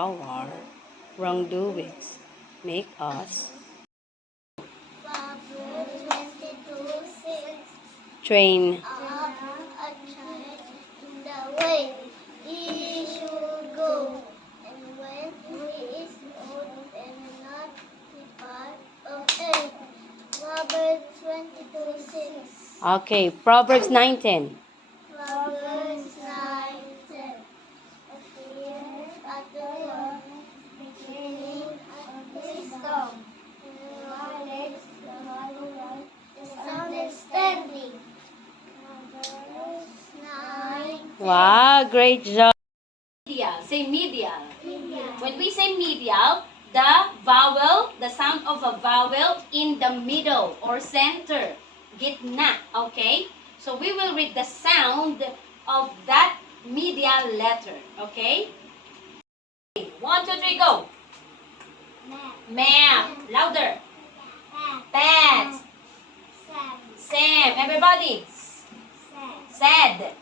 our wrongdoings. Make us train A child in the way he should go, and when he is old and not depart of it. Proverbs 22:6. Okay, Proverbs 9:10. Proverbs 9:10. A fear at the Lord, beginning of wisdom, and knowledge the Lord is understanding. Proverbs 9:10. Wow, great job. Medial. Say medial. Media. When we say medial, the vowel, the sound of a vowel in the middle or center. Gitna. Okay? So we will read the sound of that medial letter. Okay? 1, 2, 3, go. Map. Map. Louder. Pat. Pat. Sam. Sam. Everybody. Sam. Said.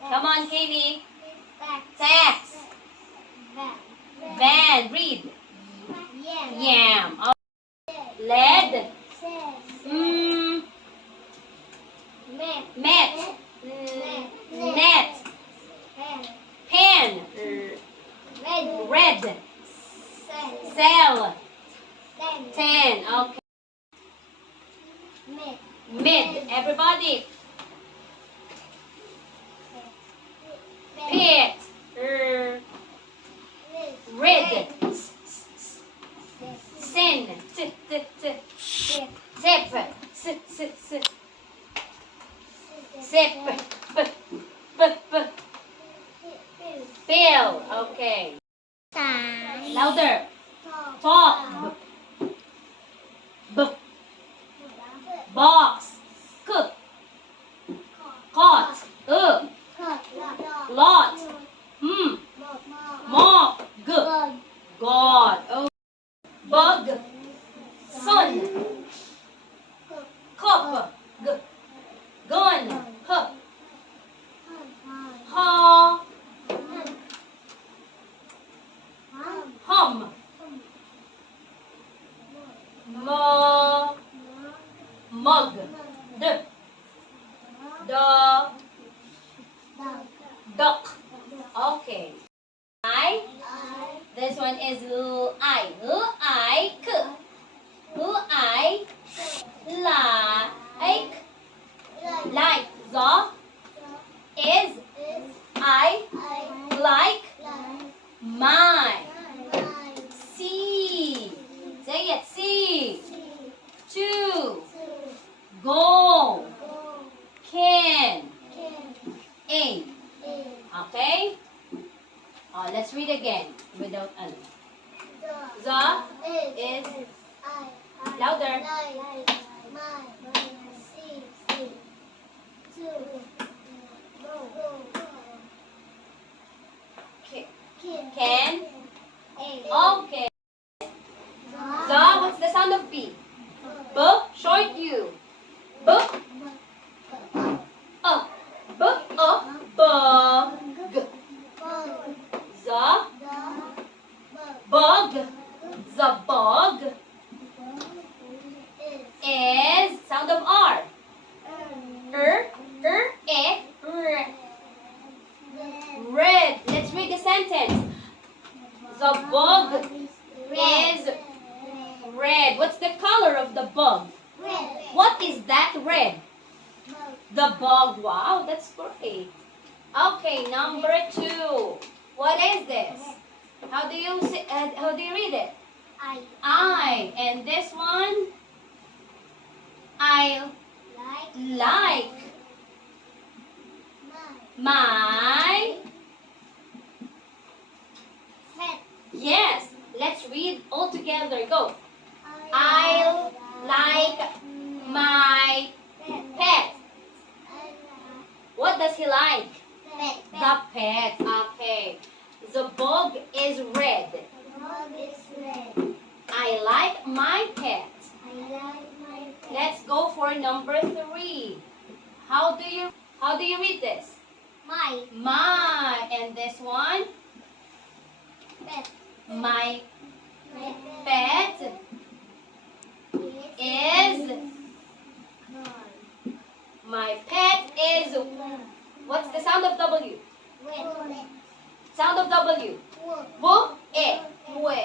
Come on, Katie. Tax. Van. Van. Read. Yam. Yam. Led. Says. Met. Met. Net. Pen. Pen. Red. Red. Cell. Cell. Ten. 10. Okay. Mid. Mid. Everybody. Pit. Red. Sin. Zip. Zip. Bill. Okay. Louder. Top. Box. Cook. Caught. Lot. Mop. God. Oh. Bug. Sun. Cup. Gun. Ha. Hum. Mug. Duck. Okay. I. This one is I. Like. Like. The is I like my. See. Say it. See. To. Go. Can. A. Okay? Let's read again without ano. The is louder. Can. Okay. The, what's the sound of B? B, short U. B, bug. The bug. The bug is sound of R. Red. Let's read the sentence. The bug is red. What's the color of the bug? What is that red? The bug. Wow, that's great. Okay, number 2. What is this? How do you read it? I. And this one? I like my. Yes. Let's read all together. Go. I like my pet. What does he like? The pet. Okay. The bug is red. I like my pet. Let's go for number 3. How do you read this? My. My. And this one? Pet. My My pet is my pet is what's the sound of W? Sound of W. Bu e we.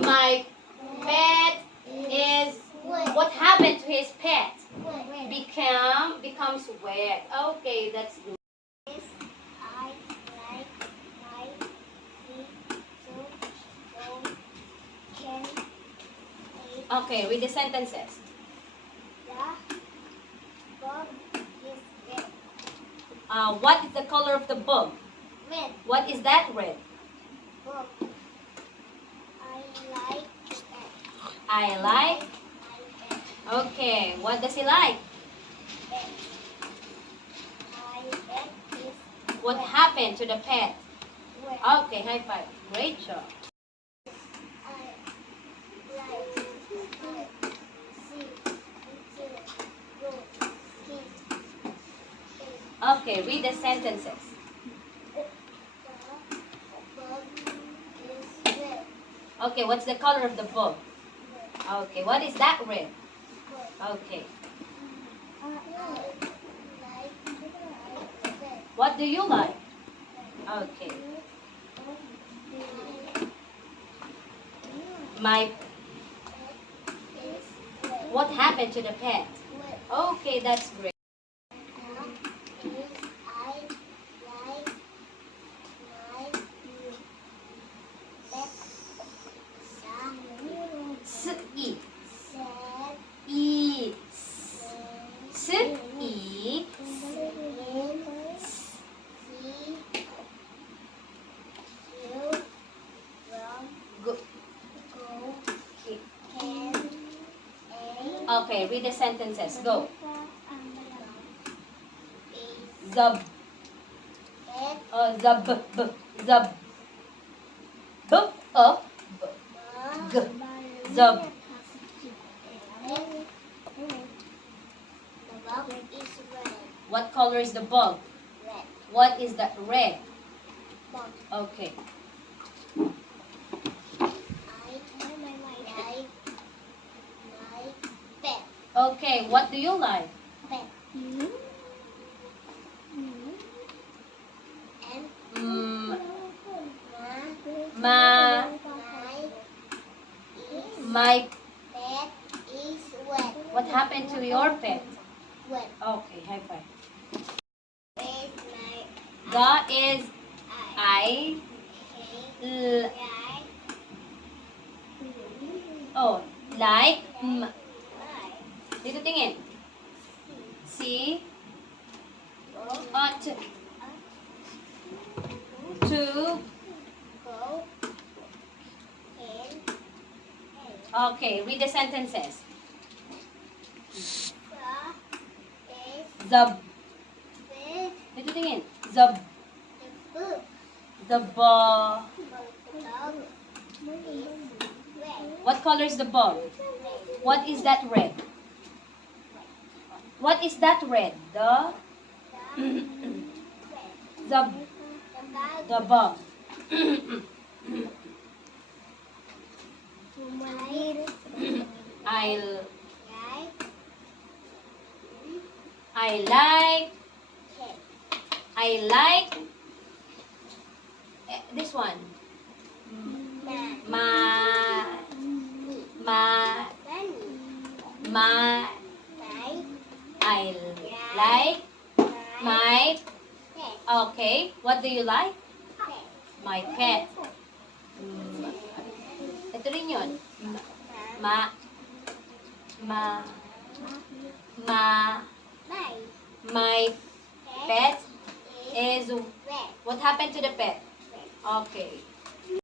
My pet is what happened to his pet? Becomes wet. Okay, that's good. I like my feet so can eat Okay, read the sentences. the bug is red. What is the color of the bug? Red What is that red? bug. I like that. I like. I Okay, what does he like? bet. I bet is What happened to the pet? red. Okay, high five. Great job. I like to see go ski. Okay, read the sentences. The bug is red. Okay, what's the color of the bug? Okay, what is that red? Okay, I like red. what do you like? Okay, my. What happened to the pet? Okay, that's great. S e e s e go. Okay, read the sentences. Go. Zub. Zub. Zub. B. G. Zub. The bug is red. What color is the bug? Red. What is that red? Bug. Okay. My pet. Okay, what do you like? Pet. And Mm, my my. pet is wet. What happened to your pet? Wet. Okay, high five. Is my The is eye. I. L, oh, like. Dito tingin. Si. T. To. Go in. Okay, read the sentences. Is Zub. with Dito tingin. Zub. the book. The ball. The dog is red. What color is the ball? What is that red? What is that red? The the the ball. I'll I like this one. Ma ma ma I like my. Okay, what do you like? My pet. Ito rin yun. Ma ma ma my pet is. What happened to the pet? Okay.